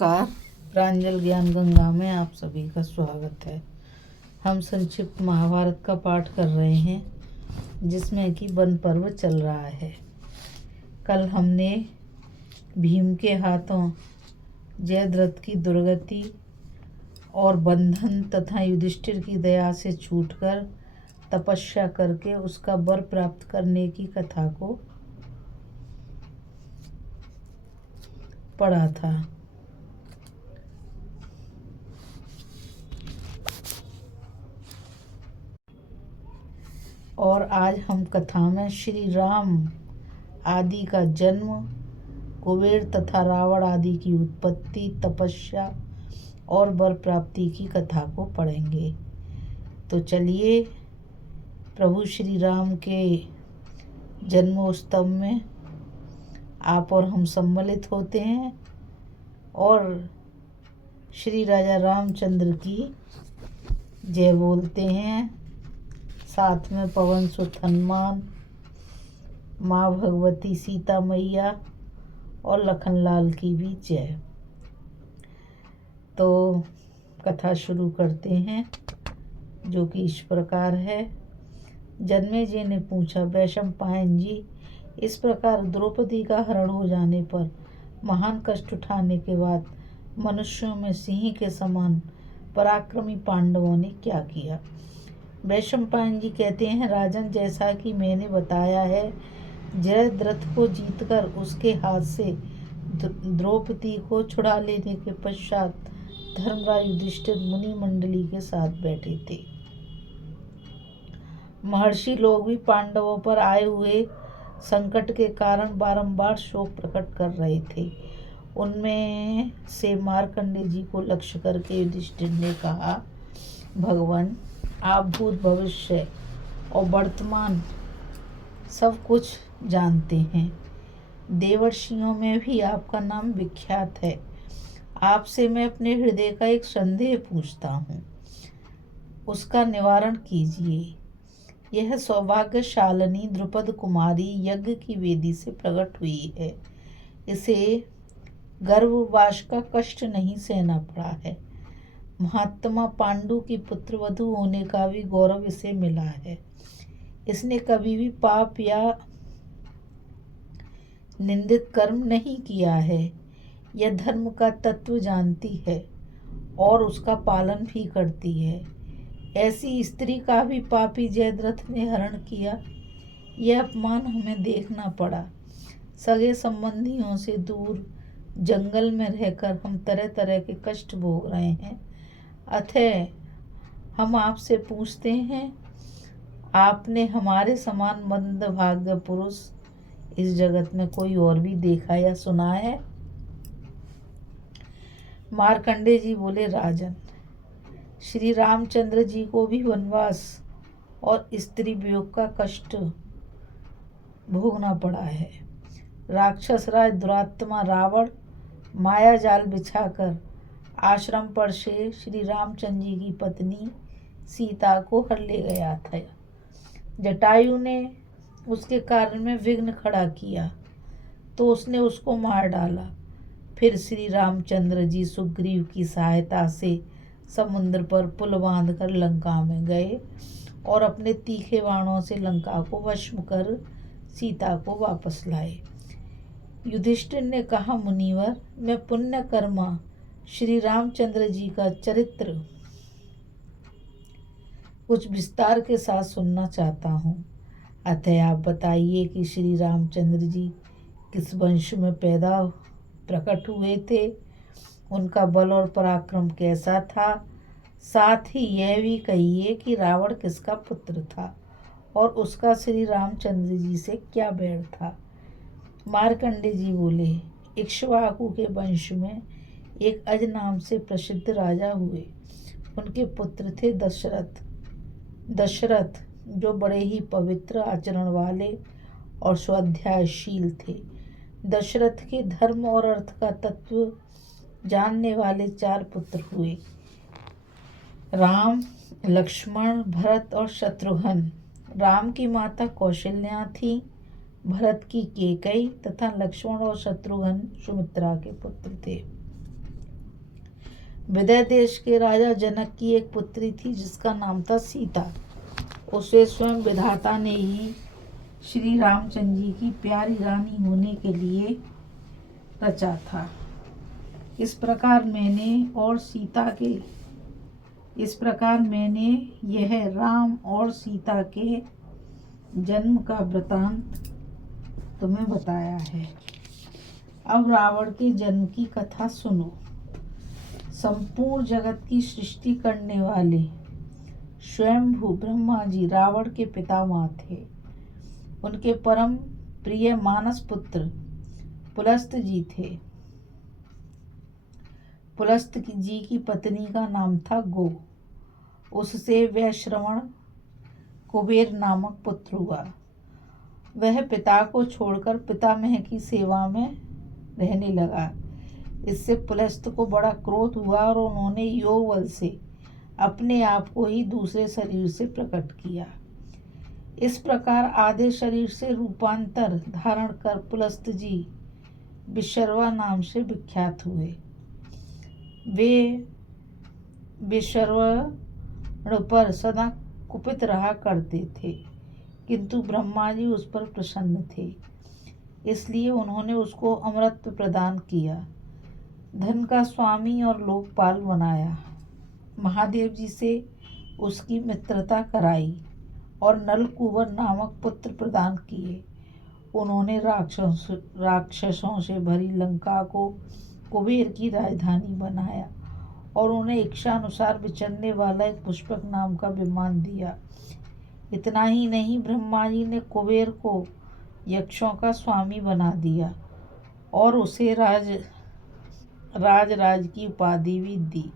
नमस्कार। प्रांजल ज्ञान गंगा में आप सभी का स्वागत है। हम संक्षिप्त महाभारत का पाठ कर रहे हैं जिसमें कि वन पर्व चल रहा है। कल हमने भीम के हाथों जयद्रथ की दुर्गति और बंधन तथा युधिष्ठिर की दया से छूटकर तपस्या करके उसका वर प्राप्त करने की कथा को पढ़ा था। और आज हम कथा में श्री राम आदि का जन्म, कुबेर तथा रावण आदि की उत्पत्ति, तपस्या और वर प्राप्ति की कथा को पढ़ेंगे। तो चलिए प्रभु श्री राम के जन्मोत्सव में आप और हम सम्मिलित होते हैं और श्री राजा रामचंद्र की जय बोलते हैं। साथ में पवन सुत हनुमान, माँ भगवती सीता मैया और लखनलाल की भी जय। तो कथा शुरू करते हैं जो कि इस प्रकार है। जन्मेजय ने पूछा, वैशंपायन जी, इस प्रकार द्रौपदी का हरण हो जाने पर महान कष्ट उठाने के बाद मनुष्यों में सिंह के समान पराक्रमी पांडवों ने क्या किया? वैशंपायन जी कहते हैं, राजन, जैसा कि मैंने बताया है, जयद्रथ को जीतकर उसके हाथ से द्रौपदी को छुड़ा लेने के पश्चात धर्मराज युधिष्ठिर मुनि मंडली के साथ बैठे थे। महर्षि लोग भी पांडवों पर आए हुए संकट के कारण बारंबार शोक प्रकट कर रहे थे। उनमें से मार्कंडेय जी को लक्ष्य करके युधिष्ठिर ने कहा, भगवान, आप भूत, भविष्य और वर्तमान सब कुछ जानते हैं। देवर्षियों में भी आपका नाम विख्यात है। आपसे मैं अपने हृदय का एक संदेह पूछता हूँ, उसका निवारण कीजिए। यह सौभाग्यशालिनी द्रुपद कुमारी यज्ञ की वेदी से प्रकट हुई है। इसे गर्भवास का कष्ट नहीं सहना पड़ा है। महात्मा पांडु की पुत्रवधू होने का भी गौरव इसे मिला है। इसने कभी भी पाप या निंदित कर्म नहीं किया है। यह धर्म का तत्व जानती है और उसका पालन भी करती है। ऐसी स्त्री का भी पापी जयद्रथ ने हरण किया। यह अपमान हमें देखना पड़ा। सगे संबंधियों से दूर जंगल में रहकर हम तरह तरह के कष्ट भोग रहे हैं। अतः हम आपसे पूछते हैं, आपने हमारे समान मंदभाग्य पुरुष इस जगत में कोई और भी देखा या सुना है? मार्कंडेय जी बोले, राजन, श्री रामचंद्र जी को भी वनवास और स्त्री वियोग का कष्ट भोगना पड़ा है। राक्षस राज दुरात्मा रावण माया जाल बिछाकर आश्रम पर से श्री रामचंद्र जी की पत्नी सीता को हर ले गया था। जटायु ने उसके कार्य में विघ्न खड़ा किया तो उसने उसको मार डाला। फिर श्री रामचंद्र जी सुग्रीव की सहायता से समुद्र पर पुल बांधकर लंका में गए और अपने तीखे बाणों से लंका को भस्म कर सीता को वापस लाए। युधिष्ठिर ने कहा, मुनिवर, मैं पुण्य कर्मा श्री रामचंद्र जी का चरित्र कुछ विस्तार के साथ सुनना चाहता हूँ। अतः आप बताइए कि श्री रामचंद्र जी किस वंश में पैदा प्रकट हुए थे, उनका बल और पराक्रम कैसा था। साथ ही यह भी कहिए कि रावण किसका पुत्र था और उसका श्री रामचंद्र जी से क्या बैर था। मार्कंडेय जी बोले, इक्ष्वाकु के वंश में एक अज नाम से प्रसिद्ध राजा हुए। उनके पुत्र थे दशरथ, जो बड़े ही पवित्र आचरण वाले और स्वाध्यायशील थे। दशरथ के धर्म और अर्थ का तत्व जानने वाले 4 पुत्र हुए, राम, लक्ष्मण, भरत और शत्रुघ्न। राम की माता कौशल्या थी, भरत की केकई तथा लक्ष्मण और शत्रुघ्न सुमित्रा के पुत्र थे। विदय देश के राजा जनक की एक पुत्री थी जिसका नाम था सीता। उसे स्वयं विधाता ने ही श्री रामचंद्र जी की प्यारी रानी होने के लिए रचा था। इस प्रकार मैंने यह राम और सीता के जन्म का वृतांत तुम्हें बताया है। अब रावण के जन्म की कथा सुनो। संपूर्ण जगत की सृष्टि करने वाले स्वयंभू ब्रह्मा जी रावण के पितामह थे। उनके परम प्रिय मानस पुत्र पुलस्त जी थे। पुलस्त जी की पत्नी का नाम था गो। उससे वैश्रवण कुबेर नामक पुत्र हुआ। वह पिता को छोड़कर पितामह की सेवा में रहने लगा। इससे पुलस्त को बड़ा क्रोध हुआ और उन्होंने योग बल से अपने आप को ही दूसरे शरीर से प्रकट किया। इस प्रकार आधे शरीर से रूपांतर धारण कर पुलस्त जी विशर्वा नाम से विख्यात हुए। वे विशर्वण पर सदा कुपित रहा करते थे, किंतु ब्रह्मा जी उस पर प्रसन्न थे, इसलिए उन्होंने उसको अमरत्व प्रदान किया, धन का स्वामी और लोकपाल बनाया। महादेव जी से उसकी मित्रता कराई और नलकूबर नामक पुत्र प्रदान किए। उन्होंने राक्षसों से भरी लंका को कुबेर की राजधानी बनाया और उन्हें इच्छानुसार विचरने वाला एक पुष्पक नाम का विमान दिया। इतना ही नहीं, ब्रह्मा जी ने कुबेर को यक्षों का स्वामी बना दिया और उसे राज की उपाधि भी दी।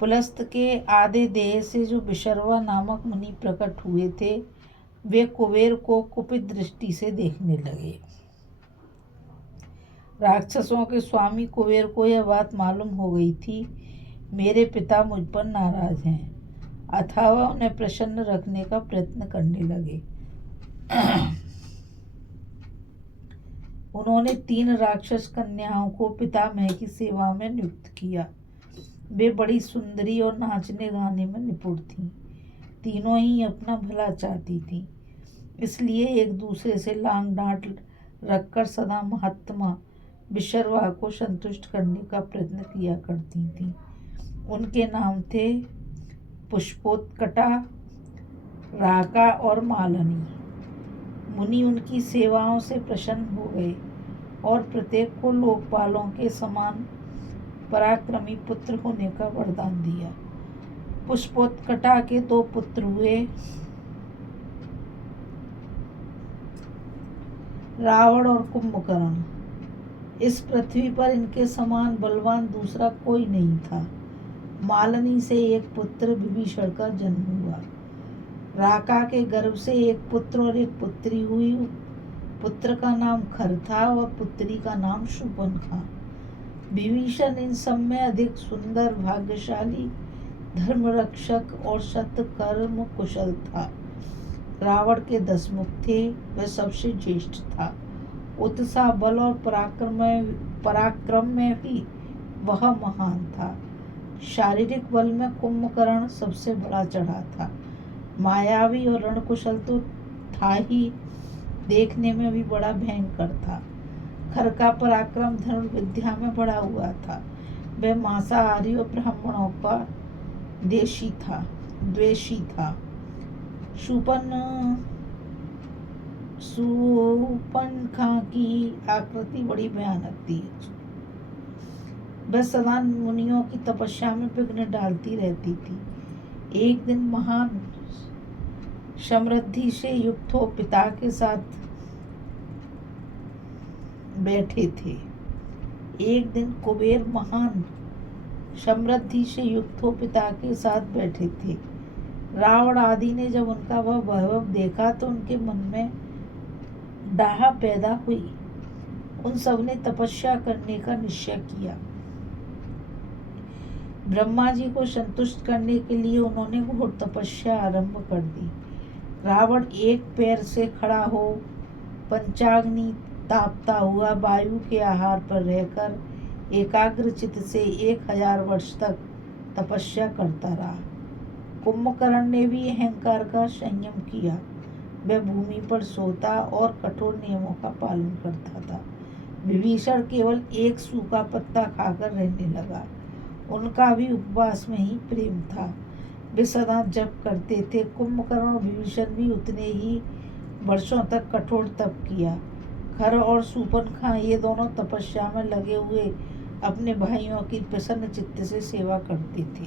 पुलस्त के आधे देह से जो विशर्वा नामक मुनि प्रकट हुए थे, वे कुबेर को कुपित दृष्टि से देखने लगे। राक्षसों के स्वामी कुबेर को यह बात मालूम हो गई थी, मेरे पिता मुझ पर नाराज हैं, अतः वह उन्हें प्रसन्न रखने का प्रयत्न करने लगे। उन्होंने 3 राक्षस कन्याओं को पितामह की सेवा में नियुक्त किया। वे बड़ी सुंदरी और नाचने गाने में निपुण थीं। तीनों ही अपना भला चाहती थीं, इसलिए एक दूसरे से लांग डांट रखकर सदा महात्मा विशर्वा को संतुष्ट करने का प्रयत्न किया करती थीं। उनके नाम थे पुष्पोत्कटा, राका और मालिनी। मुनि उनकी सेवाओं से प्रसन्न हो गए और प्रत्येक को लोकपालों के समान पराक्रमी पुत्र होने का वरदान दिया। पुष्पोत्कटा के 2 पुत्र हुए, रावण और कुंभकर्ण। इस पृथ्वी पर इनके समान बलवान दूसरा कोई नहीं था। मालिनी से एक पुत्र विभीषण का जन्म हुआ। राका के गर्भ से एक पुत्र और एक पुत्री हुई। पुत्र का नाम खर था और पुत्री का नाम शूर्पणखा। विभीषण इन सब में अधिक सुंदर, भाग्यशाली, धर्मरक्षक और सत्कर्म कुशल था। रावण के 10 मुख थे, वह सबसे ज्येष्ठ था। उत्साह, बल और पराक्रम में भी वह महान था। शारीरिक बल में कुंभकर्ण सबसे बड़ा चढ़ा था। मायावी और रणकुशल तो था ही, देखने में भी बड़ा भयंकर था। खर का पराक्रम धनुर्विद्या में बढ़ा हुआ था। वह मांसाहारी और ब्राह्मणों का द्वेषी था। शूर्पणखा की आकृति बड़ी भयानक थी। वह सदा मुनियों की तपस्या में विघ्न डालती रहती थी। एक दिन महान समृद्धि से युक्त हो पिता के साथ बैठे थे। एक दिन कुबेर महान समृद्धि से युक्त हो पिता के साथ बैठे थे। रावण आदि ने जब उनका वह वैभव देखा तो उनके मन में डाह पैदा हुई। उन सब ने तपस्या करने का निश्चय किया। ब्रह्मा जी को संतुष्ट करने के लिए उन्होंने घोर तपस्या आरंभ कर दी। रावण एक पैर से खड़ा हो पंचाग्नि तापता हुआ वायु के आहार पर रहकर एकाग्र चित्त से 1000 वर्ष तक तपस्या करता रहा। कुंभकर्ण ने भी अहंकार का संयम किया। वह भूमि पर सोता और कठोर नियमों का पालन करता था। विभीषण केवल एक सूखा पत्ता खाकर रहने लगा। उनका भी उपवास में ही प्रेम था। वे सदा जप करते थे। कुंभकर्ण और विभीषण भी उतने ही वर्षों तक कठोर तप किया। खर और शूर्पणखा ये दोनों तपस्या में लगे हुए अपने भाइयों की प्रसन्न चित्त से सेवा करते थे।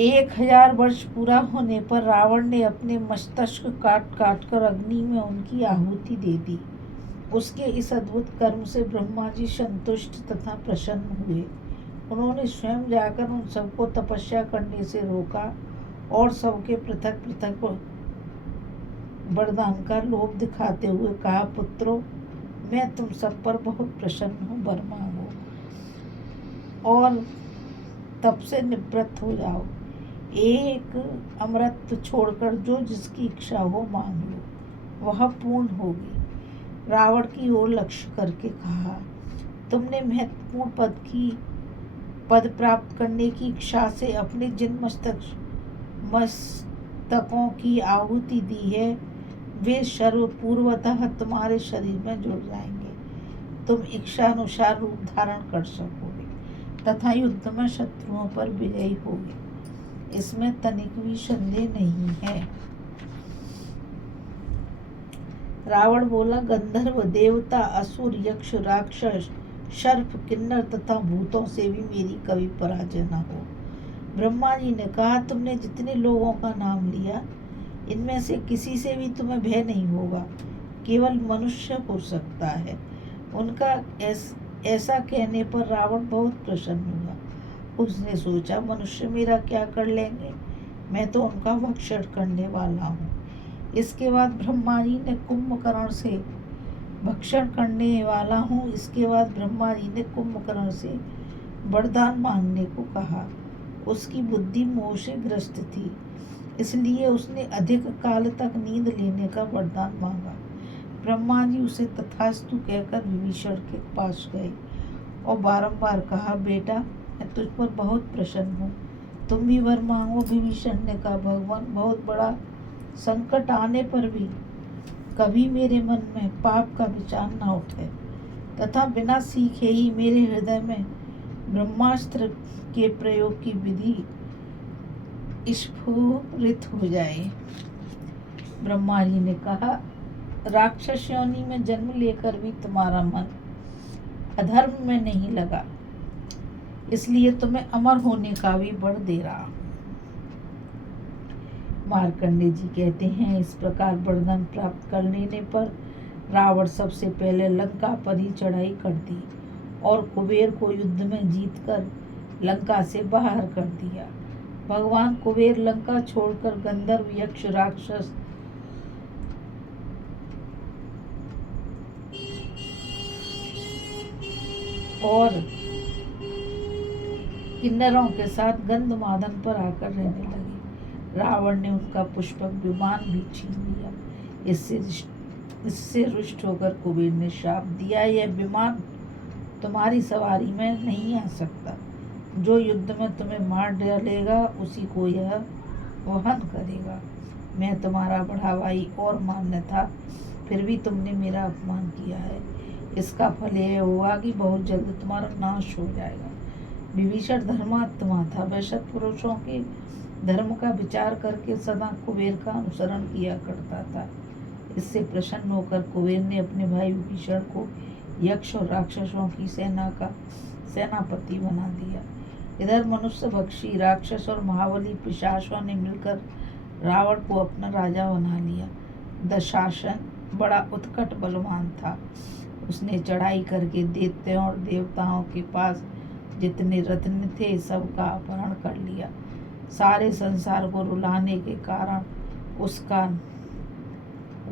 1000 वर्ष पूरा होने पर रावण ने अपने मस्तक काट काट कर अग्नि में उनकी आहुति दे दी। उसके इस अद्भुत कर्म से ब्रह्मा जी संतुष्ट तथा प्रसन्न हुए। उन्होंने स्वयं जाकर उन सबको तपस्या करने से रोका और सबके पृथक पृथक वरदान का लोभ दिखाते हुए कहा, पुत्रों, मैं तुम सब पर बहुत प्रसन्न हूँ। वर मांगो और तप से निवृत्त हो जाओ। एक अमृत छोड़कर जो जिसकी इच्छा हो मांग लो, वह पूर्ण होगी। रावण की ओर लक्ष्य करके कहा, तुमने महत्वपूर्ण पद प्राप्त करने की इच्छा से अपने जिन मस्तकों की आहुति दी है, वे सर्वपूर्वतः तुम्हारे शरीर में जुड़ जाएंगे। तुम इच्छा अनुसार रूप धारण कर सकोगे तथा युद्ध में शत्रुओं पर विजयी होगे। इसमें तनिक भी संदेह नहीं है। रावण बोला, गंधर्व, देवता, असुर, यक्ष, राक्षस, सर्प, किन्नर तथा भूतों से भी मेरी कभी पराजय न हो। ब्रह्मा जी ने कहा, तुमने जितने लोगों का नाम लिया, इनमें से किसी से भी तुम्हें भय नहीं होगा, केवल मनुष्य हो सकता है। उनका ऐसा कहने पर रावण बहुत प्रसन्न हुआ। उसने सोचा, मनुष्य मेरा क्या कर लेंगे, मैं तो उनका भक्षण करने वाला हूँ। इसके बाद ब्रह्मा जी ने कुंभकर्ण से भक्षण करने वाला हूँ। इसके बाद ब्रह्मा जी ने कुंभकर्ण से वरदान मांगने को कहा। उसकी बुद्धि मोह से ग्रस्त थी, इसलिए उसने अधिक काल तक नींद लेने का वरदान मांगा। ब्रह्मा जी उसे तथास्तु कहकर विभीषण के पास गए और बारंबार कहा, बेटा, मैं तुझ पर बहुत प्रसन्न हूँ, तुम भी वर मांगो। विभीषण ने कहा, भगवान, बहुत बड़ा संकट आने पर भी कभी मेरे मन में पाप का विचार न उठे तथा बिना सीखे ही मेरे हृदय में ब्रह्मास्त्र के प्रयोग की विधि स्फुरित हो जाए। ब्रह्मा जी ने कहा, राक्षस योनि में जन्म लेकर भी तुम्हारा मन अधर्म में नहीं लगा, इसलिए तुम्हें अमर होने का भी वर दे रहा। मार्कंडेय जी कहते हैं, इस प्रकार वरदान प्राप्त कर लेने पर रावण सबसे पहले लंका पर ही चढ़ाई कर दी और कुबेर को युद्ध में जीतकर लंका से बाहर कर दिया। भगवान कुबेर लंका छोड़कर गंधर्व, यक्ष, राक्षस और किन्नरों के साथ गंधमादन पर आकर रहने लगे। रावण ने उनका पुष्पक विमान भी छीन लिया। इससे रुष्ट होकर कुबेर ने श्राप दिया, यह विमान तुम्हारी सवारी में नहीं आ सकता। जो युद्ध में तुम्हें मार डालेगा उसी को यह वहन करेगा। मैं तुम्हारा बड़ा भाई और मान्य था, फिर भी तुमने मेरा अपमान किया है। इसका फल यह होगा कि बहुत जल्द तुम्हारा नाश हो जाएगा। विभीषण धर्मात्मा था। वह सत्पुरुषों के धर्म का विचार करके सदा कुबेर का अनुसरण किया करता था। इससे प्रसन्न होकर कुबेर ने अपने भाई विभीषण को यक्ष और राक्षसों की सेना का सेनापति बना दिया। इधर मनुष्य भक्षी राक्षस और महाबली पिशाचों ने मिलकर रावण को अपना राजा बना लिया। दशासन बड़ा उत्कट बलवान था। उसने चढ़ाई करके दैत्यों और देवताओं के पास जितने रत्न थे सबका अपहरण कर लिया। सारे संसार को रुलाने के कारण उसका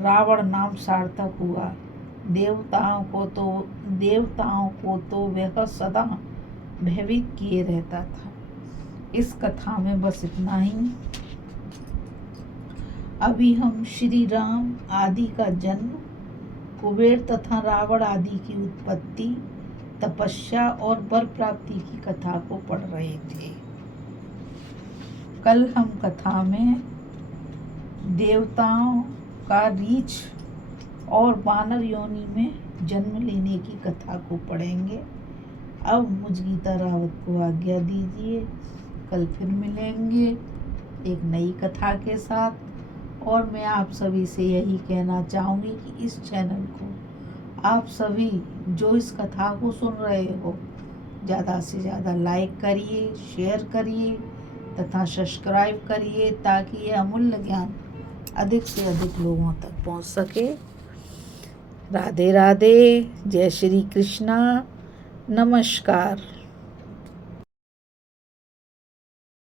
रावण नाम सार्थक हुआ। देवताओं को तो वह सदा भयभीत किए रहता था। इस कथा में बस इतना ही। अभी हम श्री राम आदि का जन्म, कुबेर तथा रावण आदि की उत्पत्ति तपस्या और वर प्राप्ति की कथा को पढ़ रहे थे। कल हम कथा में देवताओं का रीछ और वानर योनि में जन्म लेने की कथा को पढ़ेंगे। अब मुझ गीता रावत को आज्ञा दीजिए, कल फिर मिलेंगे एक नई कथा के साथ। और मैं आप सभी से यही कहना चाहूँगी कि इस चैनल को आप सभी जो इस कथा को सुन रहे हो ज़्यादा से ज़्यादा लाइक करिए, शेयर करिए तथा सब्सक्राइब करिए, ताकि यह अमूल्य ज्ञान अधिक से अधिक लोगों तक पहुंच सके। राधे राधे, जय श्री कृष्णा, नमस्कार।